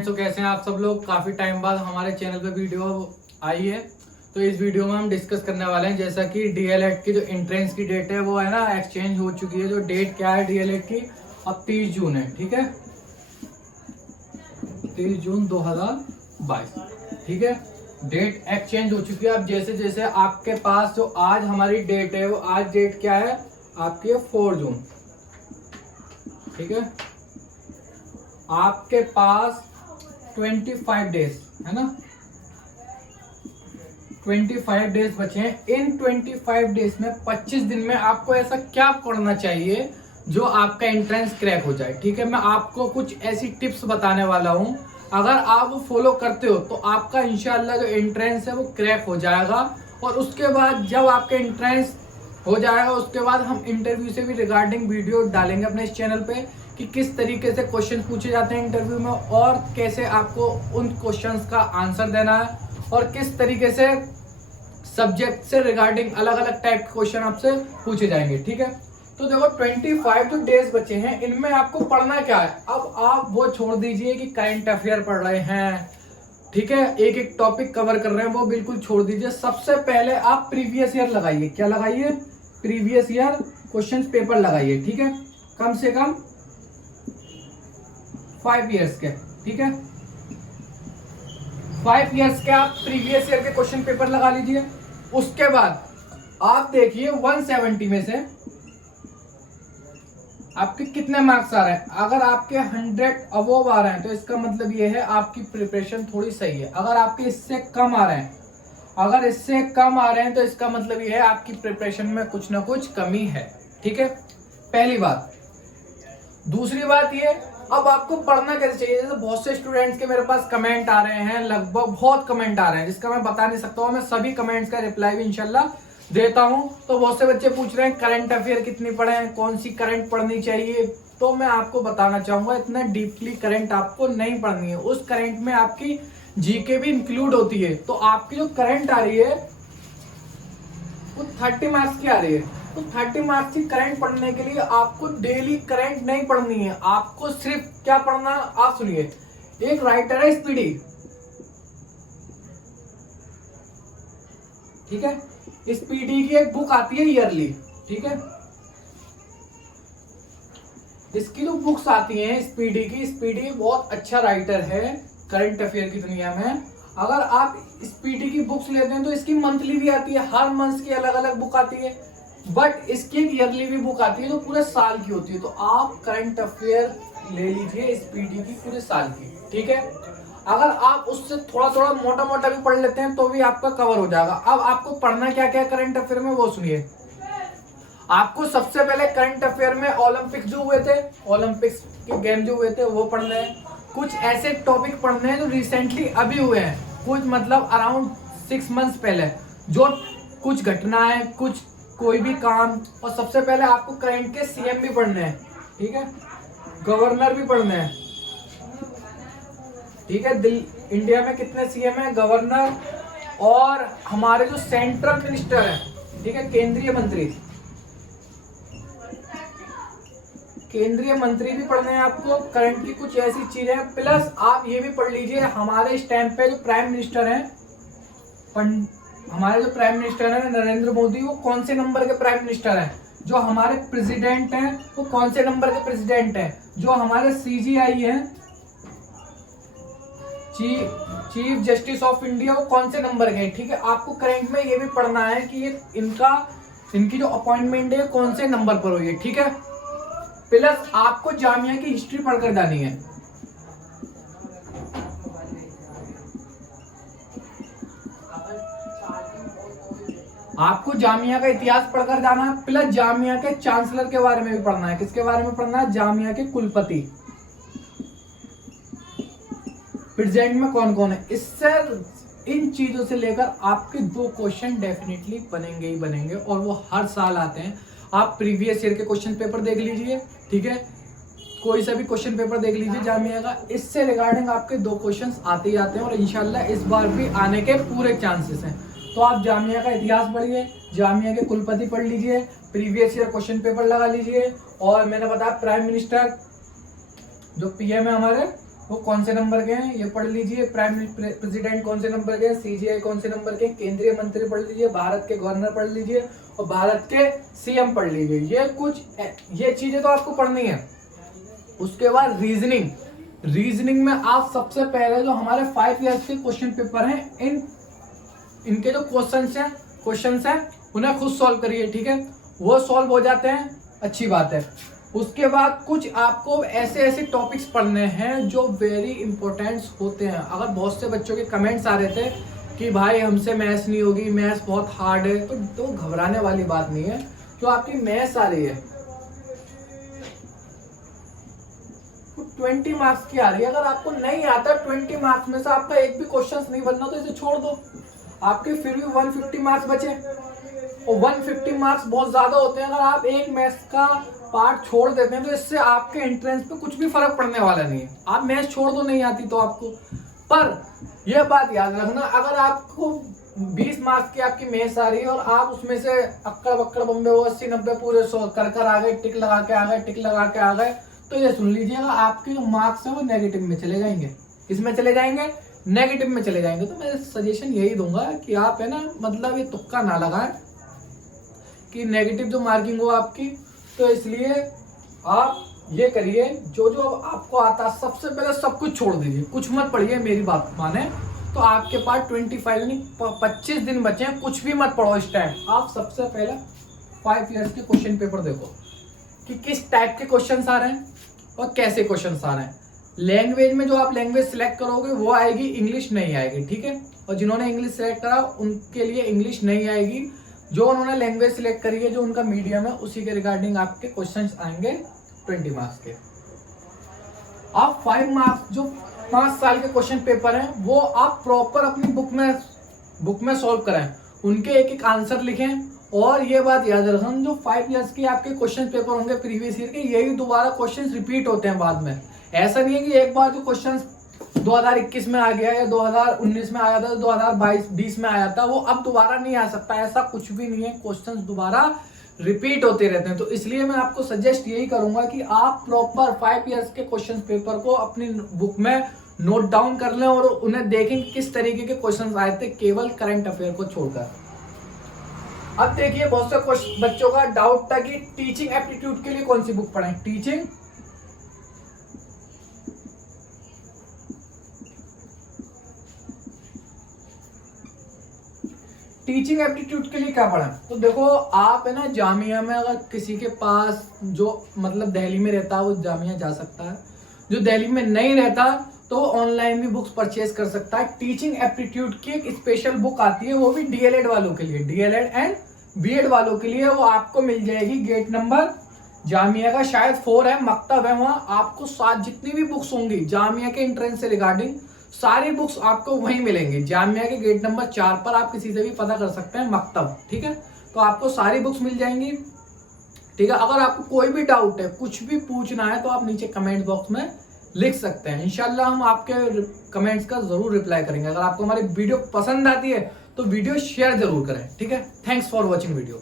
तो कैसे हैं आप सब लोग। काफ़ी टाइम बाद हमारे चैनल पे वीडियो आई है। तो इस वीडियो में हम डिस्कस करने वाले हैं जैसा कि डीएलएड की जो एंट्रेंस की डेट है वो है ना एक्सचेंज हो चुकी है। जो डेट क्या है डीएलएड की, अब 30 जून है। ठीक है, 30 जून 2022। ठीक है, डेट एक्सचेंज हो चुकी है। अब जैसे जैसे आपके पास जो आज हमारी डेट है वो आज डेट क्या है आपकी है 4 जून। ठीक है, आपके पास 25 डेज है ना, 25 डेज बचे हैं। इन 25 डेज में 25 दिन में आपको ऐसा क्या करना चाहिए जो आपका एंट्रेंस क्रैक हो जाए। ठीक है, मैं आपको कुछ ऐसी टिप्स बताने वाला हूं, अगर आप वो फॉलो करते हो तो आपका इंशाल्लाह जो एंट्रेंस है वो क्रैक हो जाएगा। और उसके बाद जब आपका एंट्रेंस हो जाएगा उसके बाद हम इंटरव्यू से भी रिगार्डिंग वीडियो डालेंगे अपने इस चैनल पे कि किस तरीके से क्वेश्चन पूछे जाते हैं इंटरव्यू में और कैसे आपको उन क्वेश्चंस का आंसर देना है और किस तरीके से सब्जेक्ट से रिगार्डिंग अलग अलग टाइप के क्वेश्चन आपसे पूछे जाएंगे। ठीक है, तो देखो 25 जो डेज बचे हैं इनमें आपको पढ़ना क्या है। अब आप वो छोड़ दीजिए कि करंट अफेयर पढ़ रहे हैं, ठीक है, एक एक टॉपिक कवर कर रहे हैं, वो बिल्कुल छोड़ दीजिए। सबसे पहले आप प्रीवियस ईयर लगाइए। क्या लगाइए? प्रीवियस ईयर क्वेश्चन पेपर लगाइए। ठीक है, कम से कम 5 ईयर्स के। ठीक है, 5 ईयर्स के आप प्रीवियस ईयर के क्वेश्चन पेपर लगा लीजिए। उसके बाद आप देखिए 170 में से आपके कितने मार्क्स आ रहे हैं। अगर आपके 100 अबोव आ रहे हैं तो इसका मतलब ये है आपकी प्रिपरेशन थोड़ी सही है। अगर आपके इससे कम आ रहे हैं, अगर इससे कम आ रहे हैं तो इसका मतलब ये है आपकी प्रिपरेशन में कुछ ना कुछ कमी है। ठीक है, पहली बात। दूसरी बात ये, अब आपको पढ़ना कैसे चाहिए। जैसे बहुत से स्टूडेंट्स के मेरे पास कमेंट आ रहे हैं, लगभग बहुत कमेंट आ रहे हैं जिसका मैं बता नहीं सकता हूँ। मैं सभी कमेंट्स का रिप्लाई भी इंशाल्लाह देता हूं। तो बहुत से बच्चे पूछ रहे हैं करंट अफेयर कितनी पढ़े हैं, कौन सी करंट पढ़नी चाहिए। तो मैं आपको बताना चाहूंगा इतना डीपली करंट आपको नहीं पढ़नी है। उस करंट में आपकी जीके भी इंक्लूड होती है। तो आपकी जो करंट आ रही है वो 30 मार्क्स की आ रही है। तो 30 मार्क्स की करंट पढ़ने के लिए आपको डेली करंट नहीं पढ़नी है। आपको सिर्फ क्या पढ़ना, आप सुनिए। एक राइटर है स्पीडी, ठीक है, स्पीडी की एक बुक आती है ईयरली। ठीक है, इसकी जो बुक्स आती हैं स्पीडी की, स्पीडी बहुत अच्छा राइटर है करंट अफेयर की दुनिया में। अगर आप स्पीडी की बुक्स लेते हैं तो इसकी मंथली भी आती है, हर मंथ की अलग अलग बुक आती है, बट इसकी एक ईयरली भी बुक आती है जो पूरे साल की होती है। तो आप करंट अफेयर ले लीजिए स्पीडी की पूरे साल की। ठीक है, अगर आप उससे थोड़ा थोड़ा मोटा मोटा भी पढ़ लेते हैं तो भी आपका कवर हो जाएगा। अब आपको पढ़ना क्या क्या करंट अफेयर में वो सुनिए। आपको सबसे पहले करंट अफेयर में ओलंपिक्स जो हुए थे, ओलंपिक्स के गेम जो हुए थे वो पढ़ने हैं। कुछ ऐसे टॉपिक पढ़ने हैं जो रिसेंटली अभी हुए हैं, कुछ मतलब अराउंड 6 मंथ्स पहले जो कुछ घटनाएं, कुछ कोई भी काम। और सबसे पहले आपको करंट के सीएम भी पढ़ने हैं। ठीक है, गवर्नर भी पढ़ने हैं। ठीक है, इंडिया में कितने सीएम है, गवर्नर और हमारे जो सेंट्रल मिनिस्टर है, ठीक है, केंद्रीय मंत्री, केंद्रीय मंत्री भी पढ़ने हैं आपको। करंट की कुछ ऐसी चीजें, प्लस आप ये भी पढ़ लीजिए हमारे इस टाइम पे जो प्राइम मिनिस्टर हैं, हमारे जो प्राइम मिनिस्टर हैं नरेंद्र मोदी, वो कौन से नंबर के प्राइम मिनिस्टर हैं। जो हमारे प्रेसिडेंट हैं वो कौन से नंबर के प्रेसिडेंट हैं। जो हमारे सीजीआई हैं, चीफ जस्टिस ऑफ इंडिया, वो कौन से नंबर के। ठीक है, आपको करंट में ये भी पढ़ना है कि ये इनकी जो अपॉइंटमेंट है कौन से नंबर पर हुई है। ठीक है, प्लस आपको जामिया की हिस्ट्री पढ़कर जानी है। आपको जामिया का इतिहास पढ़कर जाना है, प्लस जामिया के चांसलर के बारे में भी पढ़ना है। किसके बारे में पढ़ना है? जामिया के कुलपति, प्रेजेंट में कौन कौन है। इससे इन चीजों से लेकर आपके 2 क्वेश्चन डेफिनेटली बनेंगे ही बनेंगे और वो हर साल आते हैं। आप प्रीवियस ईयर के क्वेश्चन पेपर देख लीजिए। ठीक है, कोई सा भी क्वेश्चन पेपर देख लीजिए जामिया का, इससे रिगार्डिंग आपके 2 क्वेश्चंस आते ही आते हैं और इंशाल्लाह इस बार भी आने के पूरे चांसेस हैं। तो आप जामिया का इतिहास पढ़िए, जामिया के कुलपति पढ़ लीजिए, प्रीवियस ईयर क्वेश्चन पेपर लगा लीजिए। और मैंने बताया प्राइम मिनिस्टर जो पीएम है हमारे वो कौन से नंबर के हैं ये पढ़ लीजिए, प्राइम प्रेसिडेंट कौन से नंबर के हैं, सीजीआई कौन से नंबर के, केंद्रीय मंत्री पढ़ लीजिए, भारत के गवर्नर पढ़ लीजिए और भारत के सीएम पढ़ लीजिए। ये चीजें तो आपको पढ़नी है। उसके बाद रीजनिंग में आप सबसे पहले जो हमारे 5 ईयर्स के क्वेश्चन पेपर हैं इनके जो क्वेश्चंस हैं उन्हें खुद सॉल्व करिए, ठीक है। वो सॉल्व हो जाते हैं, अच्छी बात है। उसके बाद कुछ आपको ऐसे टॉपिक्स पढ़ने हैं जो वेरी इंपॉर्टेंट होते हैं। अगर बहुत से बच्चों के कमेंट्स आ रहे थे कि भाई हमसे मैथ्स नहीं होगी, मैथ्स बहुत हार्ड है, तो घबराने वाली बात नहीं है। जो आपकी मैथ्स आ रही है 20 मार्क्स की आ रही है, अगर आपको नहीं आता 20 मार्क्स में से आपका एक भी क्वेश्चन नहीं बनना तो इसे छोड़ दो, आपके फिर भी 150 मार्क्स बचे। और 150 मार्क्स बहुत ज्यादा होते हैं। अगर आप एक मैथ्स का पार्ट छोड़ देते हैं तो इससे आपके एंट्रेंस पे कुछ भी फर्क पड़ने वाला नहीं है। आप मैथ्स छोड़ दो, नहीं आती तो आपको। पर यह बात याद रखना, अगर आपको 20 मार्क्स की आपकी मैथ्स आ रही है और आप उसमें से अक्कड़ बक्कड़ बम्बे 80-90 पूरे 100 कर आ गए, टिक लगा के आ गए, तो ये सुन लीजिएगा आपके जो मार्क्स है वो नेगेटिव में चले जाएंगे। किसमें चले जाएंगे? नेगेटिव में चले जाएंगे। तो मैं सजेशन यही दूंगा कि आप है ना, मतलब ये तुक्का ना लगाएं कि नेगेटिव जो मार्किंग हो आपकी। तो इसलिए आप ये करिए, जो आपको आता है सबसे पहले सब कुछ छोड़ दीजिए, कुछ मत पढ़िए, मेरी बात माने। तो आपके पास 25 दिन बचे हैं, कुछ भी मत पढ़ो इस टाइम। आप सबसे पहले 5 ईयर्स के क्वेश्चन पेपर देखो कि किस टाइप के क्वेश्चन आ रहे हैं और कैसे क्वेश्चन आ रहे हैं। लैंग्वेज में जो आप लैंग्वेज सिलेक्ट करोगे वो आएगी, इंग्लिश नहीं आएगी, ठीक है। और जिन्होंने इंग्लिश सेलेक्ट करा उनके लिए इंग्लिश नहीं आएगी। जो उन्होंने लैंग्वेज सिलेक्ट करी है, जो उनका मीडियम है, उसी के रिगार्डिंग आपके क्वेश्चंस आएंगे 20 मार्क्स के। आप 5 मार्क्स जो 5 साल के क्वेश्चन पेपर हैं वो आप प्रॉपर अपनी बुक में सॉल्व करें, उनके एक आंसर लिखें। और ये बात याद रखें, जो 5 ईयर्स के आपके क्वेश्चन पेपर होंगे प्रीवियस ईयर के, यही दोबारा क्वेश्चन रिपीट होते हैं बाद में। ऐसा नहीं है कि एक बार जो क्वेश्चन 2021 में आ गया या 2019 में आया था, 2020 में आया था, वो अब दोबारा नहीं आ सकता। ऐसा कुछ भी नहीं है, क्वेश्चंस दोबारा रिपीट होते रहते हैं। तो इसलिए मैं आपको सजेस्ट यही करूंगा कि आप प्रॉपर 5 ईयर्स के क्वेश्चन पेपर को अपनी बुक में नोट डाउन कर लें और उन्हें देखें कि किस तरीके के क्वेश्चन आए थे, केवल करंट अफेयर को छोड़कर। अब देखिए, बहुत से बच्चों का डाउट था कि टीचिंग एप्टीट्यूड के लिए कौन सी बुक पढ़ें। टीचिंग एप्टीट्यूड के लिए क्या पढ़ें? तो देखो, आप है ना जामिया में, अगर किसी के पास जो मतलब दिल्ली में रहता है वो जामिया जा सकता है, जो दिल्ली में नहीं रहता तो ऑनलाइन भी बुक्स परचेज कर सकता है। टीचिंग एप्टीट्यूड की एक स्पेशल बुक आती है, वो भी डीएलएड वालों के लिए, डीएलएड एंड बीएड वालों के लिए। वो आपको मिल जाएगी गेट नंबर जामिया का शायद 4 है, मकतब है वहाँ। आपको 7 जितनी भी बुक्स होंगी जामिया के एंट्रेंस से रिगार्डिंग, सारी बुक्स आपको वहीं मिलेंगी। जामिया के गेट नंबर 4 पर आप किसी से भी पता कर सकते हैं, मकतब, ठीक है। तो आपको सारी बुक्स मिल जाएंगी, ठीक है। अगर आपको कोई भी डाउट है, कुछ भी पूछना है, तो आप नीचे कमेंट बॉक्स में लिख सकते हैं। इंशाल्लाह हम आपके कमेंट्स का जरूर रिप्लाई करेंगे। अगर आपको हमारी वीडियो पसंद आती है तो वीडियो शेयर जरूर करें, ठीक है। Thanks for watching video.